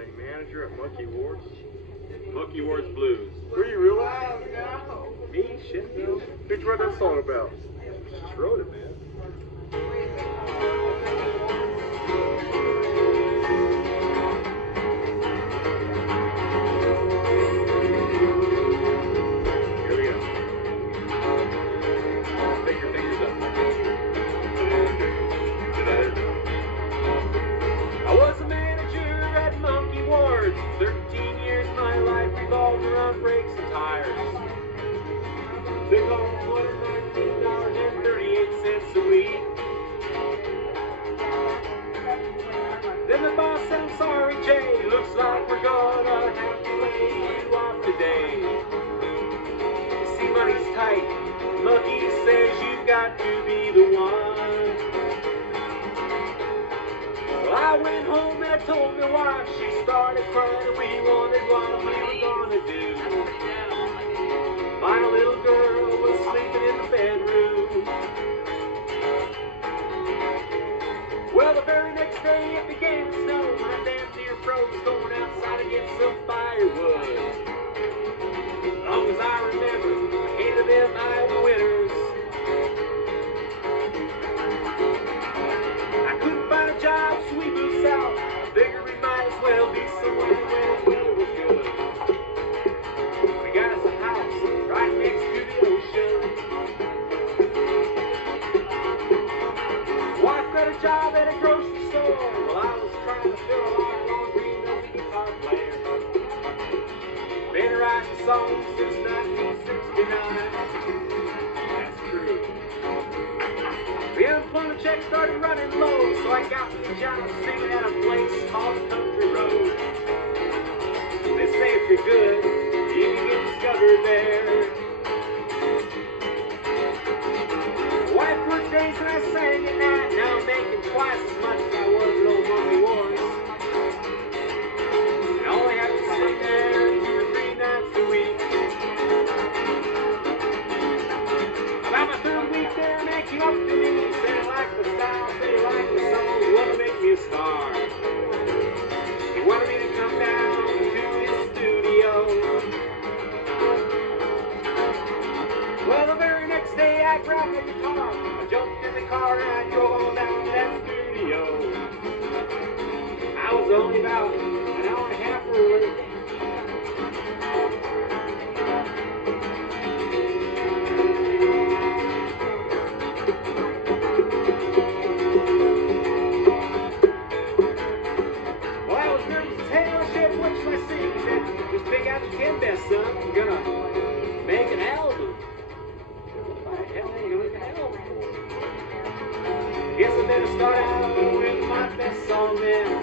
a manager at Monkey Ward's. Monkey Ward's Blues. Were you really? Me? Shit, dude. Who'd you write that song about? Just wrote it, man. Here we go. Pick your fingers up. I was a manager at Monkey Ward's. 13 years my life revolved around brakes and tires. They called $119.38 a week. Then the boss said, I'm sorry, Jay. Looks like we're gonna have to lay you off today. You see, money's tight. Monkey says you've got to be the one. Well, I went home and I told my wife. She started crying and we wondered what we were gonna do. My little girl was sleeping in the bedroom. Well, the very next day it began to snow. I damn near froze going outside to get some firewood. As long as I remember, I hated them Iowa winters. I couldn't find a job, so we moved south. I figured we might as well be somewhere where the weather was good. We got us a house right next to the ocean. Wife got a job at a grocery store. Well, I was trying to fill a lot of laundry as a guitar player. Been writing songs since 1969. That's true. The unemployment check started running low, so I got me a job singing at a place called Country Road. They say if you're good, you can get discovered there. Wife worked days and I sang at night. Now I'm making twice as much as I was at old Monkey Ward's. I only have to sing there 2 or 3 nights a week. About my 3rd week there, a man came up to me. Said he liked the style, said he liked the song, he wanted to make me a star. He wanted me to come down to his studio. Well, the very next day I grabbed a guitar. I jumped in the car and I drove on down to that studio. I was only about an hour and a half early. Well, I was nervous as hell. I said, what should I sing? He said, just pick out your 10 best, son. I'm gonna make an album. What the hell are you gonna make an album for? Guess I better start out with my best song then.